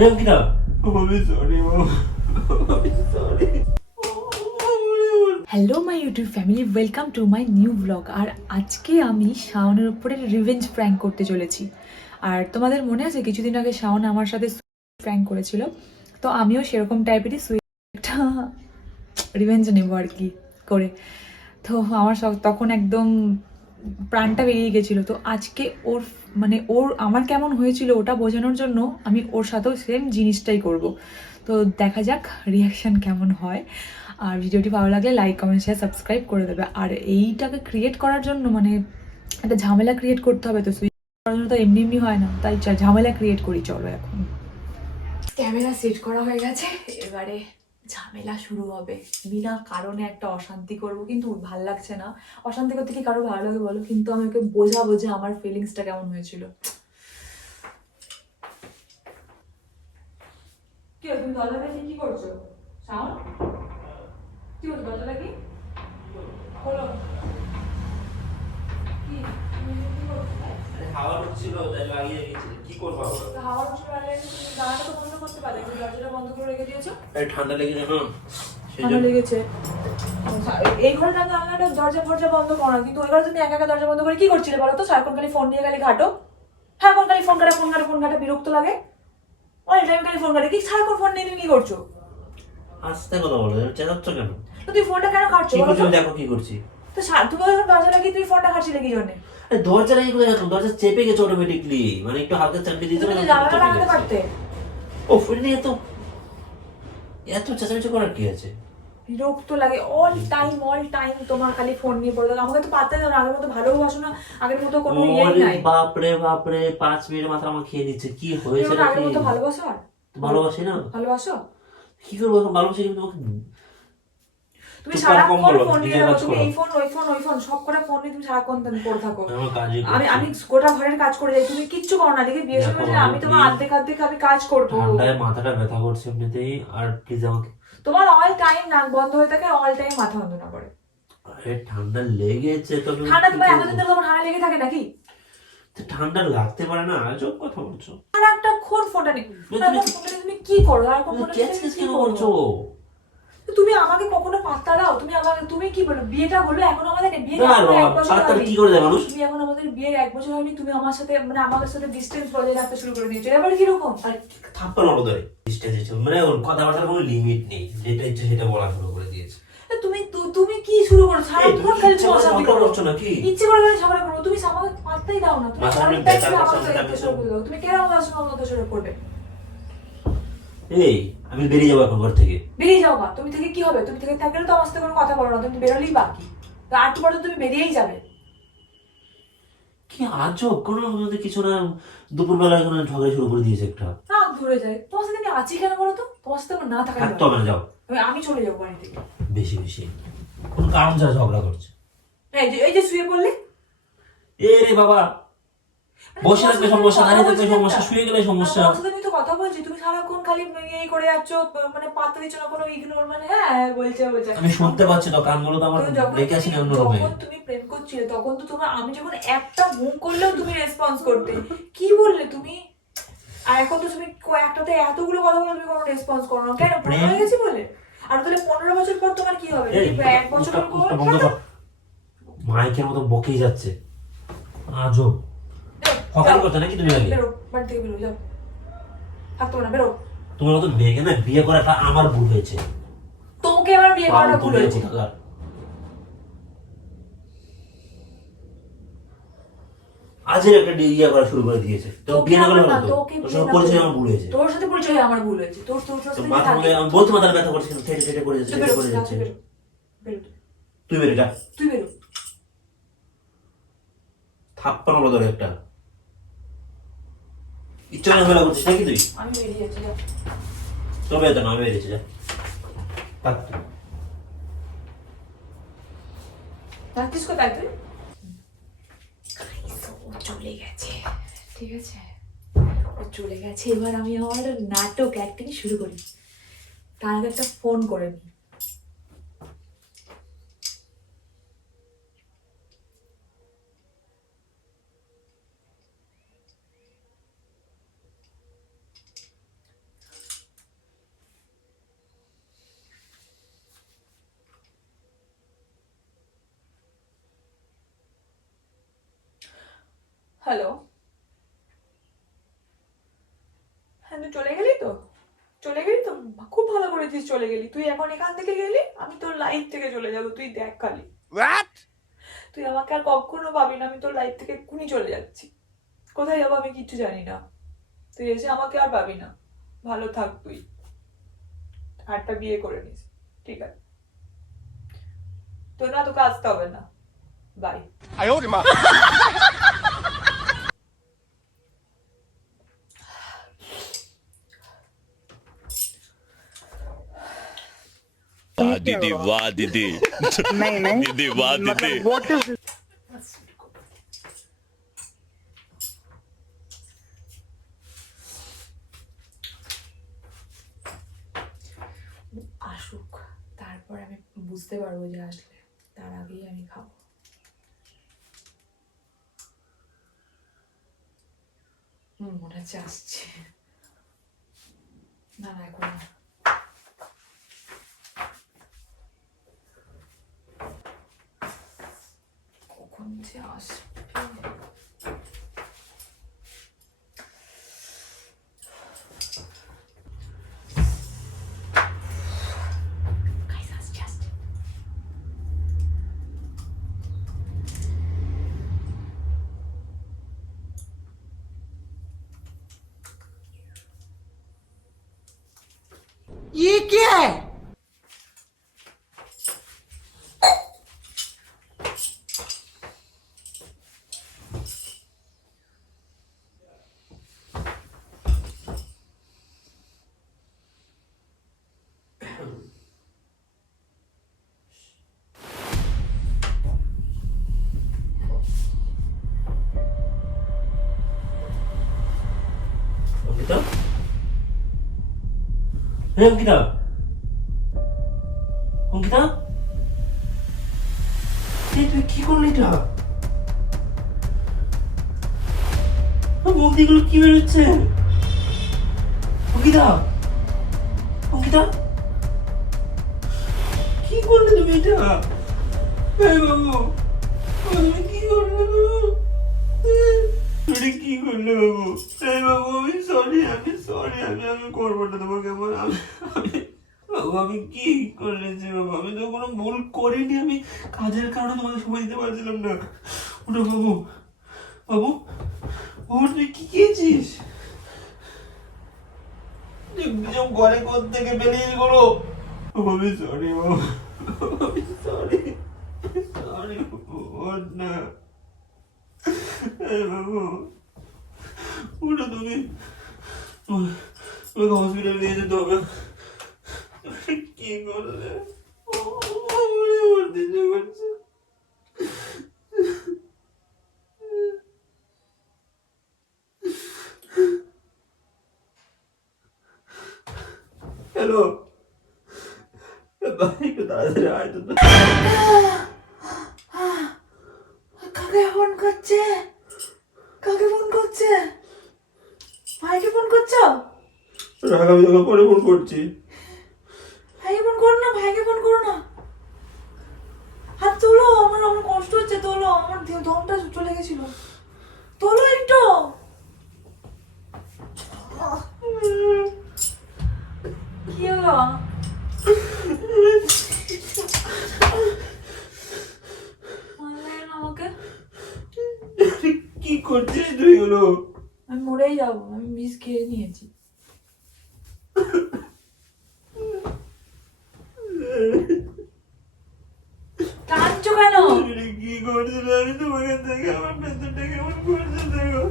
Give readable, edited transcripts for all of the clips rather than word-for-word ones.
Hello my YouTube family, welcome to my new blog. আর আজকে আমি শাওনের উপরে রিভেঞ্জ প্র্যাঙ্ক করতে চলেছি। আর তোমাদের মনে আছে কিছুদিন আগে শাওন আমার সাথে প্র্যাঙ্ক করেছিল, তো আমিও সেরকম টাইপেরই একটা রিভেঞ্জ নেবো আর কি করে। তো আমার তখন একদম প্রাণটা বেরিয়ে গেছিলো। তো আজকে ওর আমার কেমন হয়েছিল ওটা বোঝানোর জন্য আমি ওর সাথেও সেম জিনিসটাই করব। তো দেখা যাক রিয়াকশান কেমন হয়। আর ভিডিওটি ভালো লাগলে লাইক কমেন্ট শেয়ার সাবস্ক্রাইব করে দেবে। আর এইটাকে ক্রিয়েট করার জন্য একটা ঝামেলা ক্রিয়েট করতে হবে, তো সুইচ করার জন্য তো এমনি এমনি হয় না, তাই ঝামেলা ক্রিয়েট করি। চলো, এখন ক্যামেরা সেট করা হয়ে গেছে, এবারে ঝামেলা শুরু হবে। বিনা কারণে একটা অশান্তি করব, কিন্তু ভাল লাগছে না। অশান্তি করতে কি কারো ভালো লাগে বলো? কিন্তু আমি ওকে বোঝাবো যে আমার ফিলিংসটা কেমন হয়েছিল। কি তুমি দরজা দেখে কি করছো? সাউন্ড কি করছো? দরজা দেখি খোলো। কি তুমি কি করছো? হাওয়া হচ্ছিল তাই লাগিয়ে রেখেছি, কি করবো আবার? হাওয়া হচ্ছে মানে তুমি জানাটা তো বন্ধ করতে পারলে, তুমি দরজাটা বন্ধ করে রেখে দিয়েছো। এই ঠান্ডা লেগেছে না, ঠান্ডা লেগেছে। এই ঘরে আমি জানলাটা দরজা ফরজা বন্ধ করো না, কিন্তু ওই ঘরে তুমি একা একা দরজা বন্ধ করে কি করছিলে বলো তো? সারাক্ষণ খালি ফোন নিয়ে খালি ঘাটো। হ্যাঁ, এখন খালি ফোন ঘাটা বিরক্ত লাগে। অনেক টাইম খালি ফোন ঘাটে। কি সারাক্ষণ ফোন নিয়ে তুমি কি করছো? আস্তে কথা বলো, চেঁচাচ্ছ কেন? তো তুমি ফোনটা কেন ঘাটছো কি বলো করছি তো? আমি দেখো কি করছি। তো তুমি যখন দরজা লাগিয়ে তুমি ফোনটা ঘাটছিলে কি জন্য? দরজা লাগিয়ে কোথায় রাখলাম? দরজা চেপে গেছে অটোমেটিকলি, মানে একটু হালকা চাপড়ে দিয়েছে তুমি না, তো চেপে জানালা লাগাতে গেছে। পারতে। ও ফোন নিয়ে এত এত চেঁচামেচি করার কি আছে? বিরক্ত লাগে। অল টাইম তোমার খালি ফোন নিয়ে পড়ে থাকো। আমাকে তো পাত্তা দাও না, আগের মতো ভালোবাসো না, আগের মতো কোনো ইয়েই নাই। বাপরে বাপরে, 5 মিনিট মাথা আমার খেয়ে দিচ্ছে। কি হয়েছে তুমি আগের নাকি? মতো ভালোবাসো? আর ভালোবাসি না। ভালোবাসো? কি করবো এখন? ভালোবাসি কিন্তু তোমাকে। তুমি চুপ করা কম সারাক্ষণ বলো, ফোন নিয়ে নিজের থাকো। কাজ তুমি করো। এই ফোন ওই ফোন সব কটা ফোন নিয়ে তুমি সারাক্ষণ পড়ে থাকো। আমার কাজই আমি করছি। আমি গোটা ঘরের কাজ করে যাই, তুমি কিচ্ছু করো না। দেখি বিয়ে দেখো শুরু হয়েছে, আমি তোমার please, অর্ধেক আমি কাজ করবো। ঠান্ডায় মাথাটা ব্যথা করছে এমনিতেই, আর প্লিজ আমাকে। তোমার অল টাইম নাক বন্ধ হয়ে থাকে, অল টাইম মাথা যন্ত্রণা করে। আরে ঠান্ডা লেগেছে তো আমি ঠান্ডা কি তোমার করবো? এতদিন ধরে তোমার ঠান্ডা লেগে থাকে নাকি? তো ঠান্ডা লাগতে পারে না, আজব কথা বলছো। আর একটা খোর ফোনটা নেই। ফোনটা তুমি কি করো? আর ফোনটা ক্যাচ ক্যাচ কি কেন করছো? করছো? তুমি আমাকে কখনো পাত্তা দাও? তুমি কি বলো? বিয়েটা হলো এখন আমাদের, বিয়ের না এখনো 1 বছর পাত্তা হয়নি। কি করে দেয় মানুষ? তুমি এখন আমাদের বিয়ের 1 বছর হয়নি, তুমি আমার সাথে আমাদের সাথে ডিস্টেন্স বজায় রাখতে শুরু করে দিয়েছো। এবার কিরকম? আরে থাপ্পড় মারো ধরে ডিস্টেন্স, মানে ওর কথাবার্তার কোনো লিমিট নেই, যেটা ইচ্ছে সেটা বলা শুরু করে দিয়েছে। তুমি কি শুরু করছো? সারাক্ষণ খালি ইচ্ছে তুমি করে অশান্তি ঝগড়া করো। করছো নাকি? ইচ্ছে করে খালি ঝগড়া করো। তুমি আমাকে পাত্তাই দাও না। তুমি মাথার অনেক মধ্যে টাইম ব্যথা আমাকে করছে, দোষারোপ করে দাও। তুমি কেন আমার সঙ্গে আমার দোষারোপ করবে? এই আমি বেরিয়ে যাবো এখন ঘর থেকে। বেরিয়ে যাও বা তুমি থেকে কি হবে? তুমি থেকে থাকলে তো আমার সাথে কোনো কথা বলো না, তুমি বেরোলেই বাকি। তো আটটু পরে তুমি বেরিয়েই যাবে। কি আজব, কোনো মধ্যে কিছু না, দুপুরবেলা এখন ঝগড়া শুরু করে দিয়েছে একটা। রাগ ধরে যায়। তোমার সাথে আমি আছি কেন বলো তো? তোমার সাথে আমার না থাকাই থাকতে ভালো। হবে না, যাও। আমি চলে যাবো বাড়ি থেকে। বেশি বেশি কোন কারণ ছাড়া ঝগড়া করছে। এই যে শুয়ে পড়লে। এ রে বাবা, বসে থাকলে সমস্যা, দাঁড়িয়ে থাকলে কথা সমস্যা, শুয়ে গেলে সমস্যা। তোমার সাথে আমি তো কথা বলছি, তুমি সারাক্ষণ খালি এই করে যাচ্ছ, পাত্তা দিচ্ছ না, কোনো ইগনোর। হ্যাঁ বলছে। আমি শুনতে পাচ্ছি তো, কানগুলো তো আমার তো রেখে আসেনি অন্য রুমে। যখন তুমি প্রেম করছিলে তখন তো তোমার, আমি যখন একটা মুখ করলেও তুমি রেসপন্স করতে। কি বললে তুমি? আর এখন তো তুমি একটাতে এতগুলো কথা বলে তুমি কোনো রেসপন্স করো না কেন? প্রেম? হয়ে গেছি বলে? আর তাহলে 15 বছর পর তোমার কি হবে? এই 1 বছর মুখটা বন্ধ কর। মাইকের মতো বকেই যাচ্ছে, আজব। কথা করতে নাকি তুমি আগে? বেরো, বাড়ি থেকে বেরো, যাও। থাকতো না, বেরো। তোমার মতো মেয়েকে না বিয়ে করাটা আমার ভুল হয়েছে। তোমাকে এবার বিয়ে করাটা ভুল হয়েছে। আজের একটা ইয়ে করা শুরু করে দিয়েছে, তো বিয়ে না করলে হলো তো? তোর সঙ্গে পরিচয় আমার ভুল হয়েছে। তোর সাথে পরিচয় হয়ে আমার ভুল হয়েছে। তোর সাথে কি মাথা থাকে? মধ্যে আমি বলতে মাথা ব্যথা করছে, ঠেটে ঠেটে করে যাচ্ছে, ঠেটে করে যাচ্ছে। বেরো, বেরো। তুই বেরে যা। তুই বেরো। থাপ্পড় মারো ধরে একটা। ইচ্ছা করে ঝামেলা করছিস নাকি তুই? আমি বেরিয়ে যাচ্ছি, যা। তবে এত না, আমি বেরিয়েছি, যা। থাক তুই। যাচ্ছিস কোথায় তুই? ও চলে গেছে, ঠিক আছে? ও চলে গেছে, এবার আমি আমার নাটক অ্যাক্টিং শুরু করি। তার আগে একটা ফোন করে নি। হ্যালো, হ্যাঁ তুই চলে গেলি তো? চলে গেলি তো? খুব ভালো করেছিস, চলে গেলি। তুই এখন এখান থেকে গেলি, আমি তোর লাইফ থেকে চলে যাবো, তুই দেখ খালি। তুই আমাকে আর কখনো পাবি না, আমি তোর লাইফ থেকে এক্ষুনি চলে যাচ্ছি। কোথায় যাবো আমি কিচ্ছু জানি না, তুই এসে আমাকে আর পাবি না। ভালো থাক তুই, আরটা বিয়ে করে নিস, ঠিক আছে? তোর না, তোকে আসতে হবে না, বাই। वाह दीदी वाह दीदी दीदी वाह दीदी আসুক, তারপর আমি বুঝতে পারবো যে আসলে, তার আগেই আমি খাবো। মনে হচ্ছে আসছে। না না, এখন না। কখন যে আসবে? Guys, আসছে, আসছে। ये क्या है? অঙ্কিতা, হ্যাঁ অঙ্কিতা, অঙ্কিতা, তুই কি করলি এটা? মুখ দিয়ে কি বেরোচ্ছে? অঙ্কিতা, অঙ্কিতা, কি করলে তুমি এটা? এই বাবু, তুমি কি করলে বাবু? তুমি কি করলে বাবু? এই বাবু, আমি সরি, আমি করবো না তোমাকে এমন। বাবু আমি কি করেছি বাবু? আমি তো কোনো ভুল করিনি, আমি কাজের কারণে তোমাকে সময় দিতে পারছিলাম না। ওটা বাবু, বাবু, বাবু তুই কি খেয়েছিস? ঘরে কোথা থেকে বেরিয়ে গেলো? আমি সরি বাবু, আমি সরি বাবু, না বাবু, ওটা তুমি তোমাকে হসপিটালে নিয়ে যেতে হবে। কি করলে? হ্যালো, ভাই একটু তাড়াতাড়ি আয় তো। কাকে ফোন করছে? কাকে ফোন করছে? ভাইকে ফোন করছো? আমি তোকে পরে ফোন করছি। ভাইকে ফোন করো না, ভাইকে ফোন করো না। হাত তোলো, আমার আমার কষ্ট হচ্ছে, তোলো, আমার দমটা চলে গেছিল। তোলো একটু। কি হলো? মারলেন আমাকে? কি করছিস তুই? হলো আমি মরেই যাবো, আমি বিষ খেয়ে নিয়েছি। কাঁদছো কেন? কি করছিল? আমি তোমাকে থেকে আমার ভেতরটা কেমন করছে দেখো।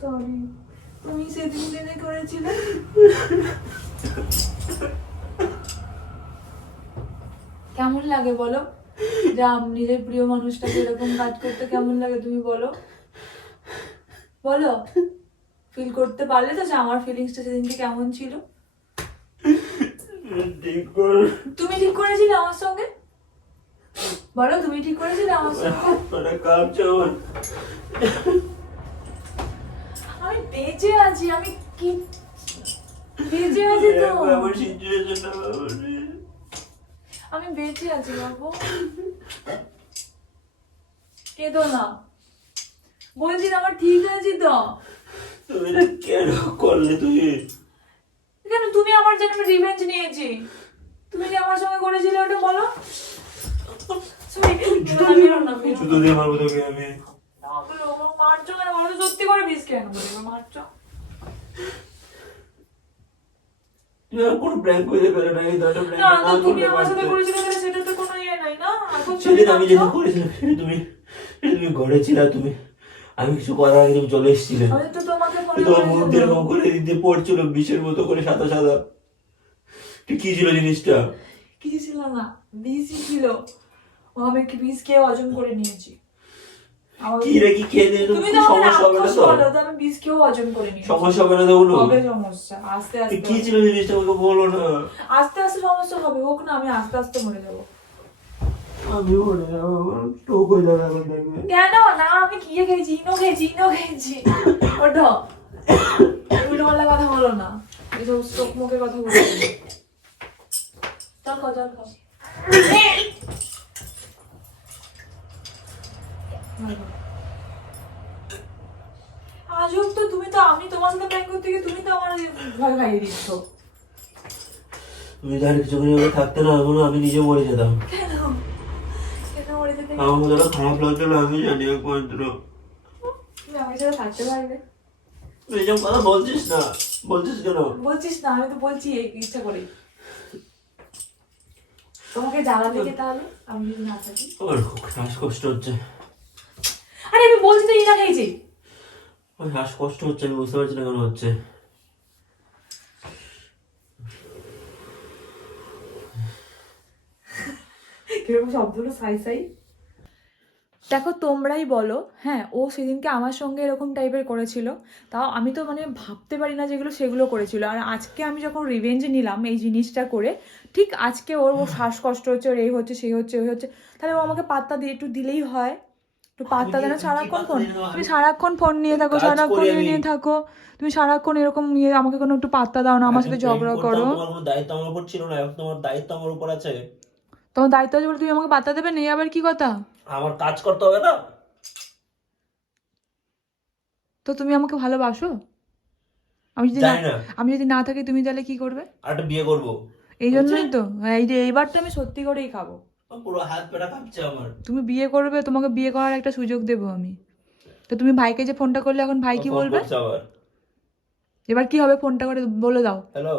সরি, তুমি সেদিন দিনে করেছিলে। কেমন লাগে বলো? যে নিজের প্রিয় মানুষটাকে এরকম কাজ করতে কেমন লাগে তুমি বলো? বলো, ফিল করতে পারলে তো যে আমার ফিলিংসটা সেদিনকে কেমন ছিল? তুমি ঠিক করেছিলে আমার সঙ্গে? বলো, তুমি ঠিক করেছিলে আমার সঙ্গে? আমি বেঁচে আছি, আমি কি বেঁচে আছি তো? আমি বেঁচে আছি বাবু। কেঁদো না, বলছি না আমার ঠিক আছে তো। তুমি এটা কেন করলে তুমি? কেন তুমি আমার জন্য রিভেঞ্জ নিয়েছি, তুমি কি আমার সঙ্গে করেছিলে ওটা বলো। জুতো দিয়ে মারবো তোকে আমি। মারছো কেন বলো তো, সত্যি করে বিষ কেন বলবে মারছো? তুমি আর কোনো প্র্যাঙ্ক করে ফেলে না, এই ধরনের prank না না তো তুমি করলে আমার সাথে পারতে। করেছিলে তাহলে সেটা তো কোনো ইয়ে নাই না। এখন সেদিন আমি যেটা করেছিলাম সেটা তুমি ঘরে ছিলে, আমি কিছু করার আগে তুমি চলে এসেছিলে। আমি তো তোমাকে ফোনে তোমার মুখ দিয়ে এরকম করে দিতে পড়ছিল বিষের মতো করে সাদা সাদা। ঠিক কি ছিল জিনিসটা? কিছু ছিল না, বিষই ছিল। ও আমি কি বিষ খেয়ে হজম করে নিয়েছি। কি রে, কি খেয়ে দিয়ে তুমি তো আমার সমস্যা হবে না রাক্ষস তো? বলো তো, আমি বিষ খেয়েও হজম করে নিয়েছি। সমস্যা হবে না তো কোনো? হবে সমস্যা, আস্তে আস্তে কি ছিল জিনিসটা আমাকে বলো না। আস্তে আস্তে সমস্যা হবে, হোক না, আমি আস্তে আস্তে মরে যাবো। আমি মরে যাবো, স্ট্রোক হয়ে যাবে এখন দেখবে। কেন না, আমি কি খেয়েছি, ইনো খেয়েছি, ওঠো। উল্টো পাল্টা কথা বলো না, এসব স্ট্রোক মুখের কথা বলো না। চল খাও, চল খাও। আজব তো, তুমি তো, আমি তোমার সাথে প্র্যাঙ্ক করতে গিয়ে তুমি তো আমার ভয় খাইয়ে দিচ্ছ। তুমি তাহলে কিছু করে থাকতে না, এখন আমি নিজে মরে যেতাম। কেন কেন মরে যেতে? আমার মতো খারাপ লাগছিল আমি জানি একমাত্র। তুমি আমার সাথে থাকতে পারবে? তুই এসব কথা বলছিস না, বলছিস কেন? বলছিস না, আমি তো বলছি ইচ্ছা করে। তোমাকে জ্বালাতে কে তাহলে, আমি যদি না থাকি? আমার খুব শ্বাসকষ্ট হচ্ছে। আরে আমি বলছি তো ইনা খেয়েছি। আমার শ্বাসকষ্ট হচ্ছে, আমি বুঝতে পারছি না কেন হচ্ছে। কিরকম শব্দ হলো, সাই সাই। দেখো তোমরাই বলো, হ্যাঁ ও সেদিনকে আমার সঙ্গে এরকম টাইপের করেছিল, তাও আমি তো মানে ভাবতে পারি না যেগুলো সেগুলো করেছিল। আর আজকে আমি যখন রিভেঞ্জ নিলাম এই জিনিসটা করে, ঠিক আজকে ওর শ্বাসকষ্ট হচ্ছে, ওর এই হচ্ছে, সেই হচ্ছে, ওই হচ্ছে, তাহলে ও আমাকে পাত্তা দিয়ে একটু দিলেই হয়। একটু পাত্তা দেন, সারাক্ষণ ফোন, তুমি সারাক্ষণ ফোন নিয়ে থাকো, সারাক্ষণ নিয়ে থাকো, তুমি সারাক্ষণ এরকম নিয়ে আমাকে কোনো একটু পাত্তা দাও না, আমার সাথে ঝগড়া করো। তোমার কোনো দায়িত্ব আমার উপর ছিল না, এখন তোমার দায়িত্ব আমার উপর আছে। তোমার দায়িত্ব আছে বলে তুমি আমাকে পাত্তা দেবে, নেই আবার কি কথা? আমার কাজ করতে হবে না? তো তুমি আমাকে ভালোবাসো? আমি যদি না, জানি না। আমি যদি না থাকি তুমি তাহলে কি করবে? আর একটা বিয়ে করবো। এই জন্যই তো, এই যে এইবার তো আমি সত্যি করেই খাবো। পুরো হাত পেটা কাঁপছে আমার। তুমি বিয়ে করবে, তোমাকে বিয়ে করার একটা সুযোগ দেবো আমি। তো তুমি ভাইকে যে ফোনটা করলে, এখন ভাই কি ফোন বলবে? করছে আবার। এবার কি হবে, ফোনটা করে বলে দাও। হ্যালো।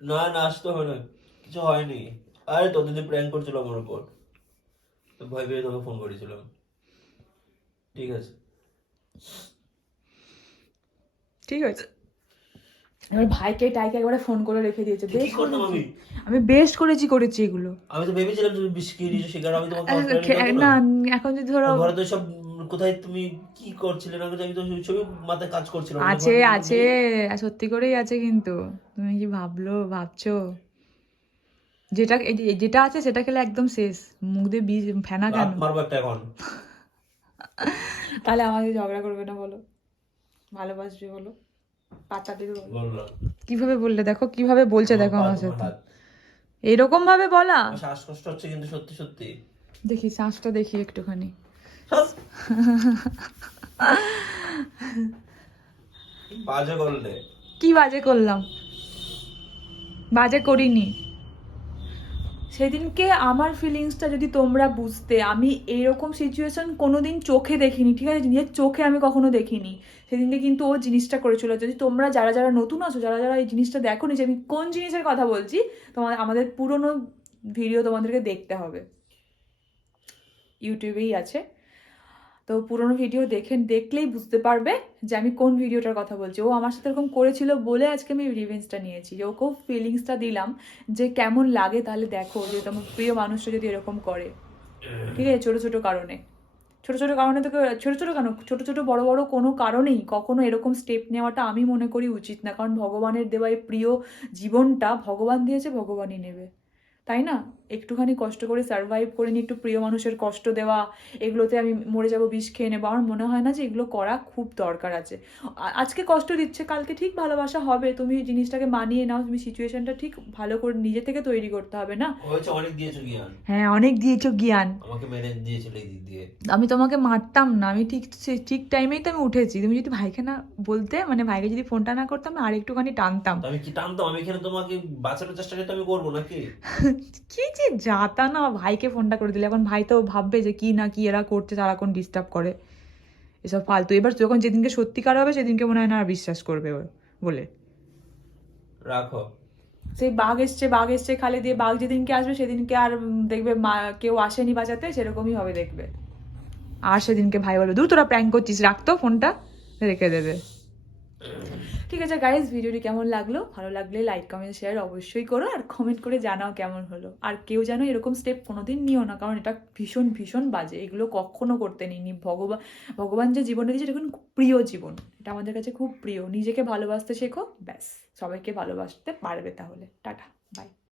না না, আসতে হয় না, কিছু হয়নি। আরে তোর দিদি প্র্যাঙ্ক করছিল আমার উপর, তো ভয় পেয়ে তোকে ফোন করেছিলাম। ঠিক আছে। ঠিক আছে। এবার ভাইকে টাইকে একবারে ফোন করে রেখে দিয়েছে। কি বেশ করতাম করেছি, আমি? আমি বেশ করেছি এগুলো। আমি তো ভেবেছিলাম তুমি বিষ খেয়ে নিয়েছো, শিকার আমি তোমাকে আরে hospital এ যাবো না, না। এখন যদি ধরো আর ঘরে তো সব কোথায় তুমি কি করছিলে না করছিলে, আমি তো ছবি মাথায় কাজ করছিলাম। আছে আছে, সত্যি করেই আছে, কিন্তু তুমি কি ভাবছো যেটা যেটা আছে সেটা খেলে একদম শেষ, মুখ দিয়ে বীজ ফেনা কেন? মারবো একটা এখন। তাহলে আমাদের ঝগড়া করবে না বলো, ভালোবাসবে বলো, পাত্তা দেবে বলো। বললাম কিভাবে বললে, দেখো কিভাবে বলছে, দেখো আমার সাথে হাত। এরকম ভাবে বলা। আমার শ্বাসকষ্ট হচ্ছে কিন্তু সত্যি সত্যি। দেখি শ্বাসটা দেখি একটুখানি। বাজে করলে। কি বাজে করলাম? বাজে করিনি। সেদিনকে আমার ফিলিংসটা যদি তোমরা বুঝতে, আমি এইরকম সিচুয়েশন কোনোদিন চোখে দেখিনি, ঠিক আছে, নিজের চোখে আমি কখনো দেখিনি। সেদিনকে কিন্তু ও জিনিসটা করেছিল। যদি তোমরা যারা যারা নতুন আছো, যারা যারা এই জিনিসটা দেখোনি যে আমি কোন জিনিসের কথা বলছি, আমাদের পুরনো ভিডিও তোমাদেরকে দেখতে হবে, ইউটিউবেই আছে। তো পুরোনো ভিডিও দেখলেই বুঝতে পারবে যে আমি কোন ভিডিওটার কথা বলছি। ও আমার সাথে এরকম করেছিল বলে আজকে আমি রিভেঞ্জটা নিয়েছি, যে ওকেও ফিলিংসটা দিলাম যে কেমন লাগে। তাহলে দেখো যে তোমার প্রিয় মানুষটা যদি এরকম করে, ঠিক আছে, ছোট ছোট কারণে তো ছোট ছোট কেন, ছোট ছোট বড় বড় কোনো কারণেই কখনো এরকম স্টেপ নেওয়াটা আমি মনে করি উচিত না। কারণ ভগবানের দেওয়া এই প্রিয় জীবনটা ভগবান দিয়েছে, ভগবানই নেবে। তাই না? একটুখানি কষ্ট করে সার্ভাইভ করে নিয়ে একটু প্রিয় মানুষের কষ্ট দেওয়া, এগুলোতে আমি মরে যাবো, বিষ খেয়ে নেবো, আমার মনে হয় না যে এগুলো করা খুব দরকার আছে। আজকে কষ্ট দিচ্ছে, কালকে ঠিক ভালোবাসা হবে, তুমি জিনিসটাকে মানিয়ে নাও, তুমি সিচুয়েশনটা ঠিক ভালো করে নিজে থেকে তৈরি করতে হবে না? হয়েছে, অনেক দিয়েছো জ্ঞান, হ্যাঁ, অনেক দিয়েছো জ্ঞান। আমাকে মেরে দিয়েছিল এই দিক দিয়ে। আমি তোমাকে মারতাম না, আমি ঠিক ঠিক টাইমেই তো আমি উঠেছি। তুমি যদি ভাইকে না বলতে, মানে ভাইকে যদি ফোনটা না করতাম না, আর একটুখানি টানতাম। তো আমি কি টানতাম? আমি এখানে তোমাকে বাঁচানোর চেষ্টা করতে আমি করবো নাকি? কি যে যাতা না, ভাইকে ফোনটা করে দিলে এখন ভাই তো ভাববে যে কি না কি এরা করছে, সারাক্ষণ ডিস্টার্ব করে, এসব ফালতু। এবার যখন যেদিনকে সত্যিকার হবে সেদিনকে মনে হয় না আর বিশ্বাস করবে ও বলে। রাখো। সেই বাঘ এসছে খালে দিয়ে, বাঘ যেদিনকে আসবে সেদিনকে আর দেখবে কেউ আসেনি বাঁচাতে, সেরকমই হবে দেখবে। আর সেদিনকে ভাই বলবে, দূর তোরা প্র্যাঙ্ক করছিস, রাখতো ফোনটা, রেখে দেবে। ঠিক আছে গাইজ, ভিডিওটি কেমন লাগলো? ভালো লাগলে লাইক কমেন্ট শেয়ার অবশ্যই করো, আর কমেন্ট করে জানাও কেমন হলো। আর কেউ যেন এরকম স্টেপ কোনোদিন নিও না, কারণ এটা ভীষণ ভীষণ বাজে, এগুলো কখনো করতে নিনি। ভগবান যে জীবনে দিয়েছে, এটা খুব প্রিয় জীবন, এটা আমাদের কাছে খুব প্রিয়। নিজেকে ভালোবাসতে শেখো, ব্যাস সবাইকে ভালোবাসতে পারবে। তাহলে টাটা, বাই।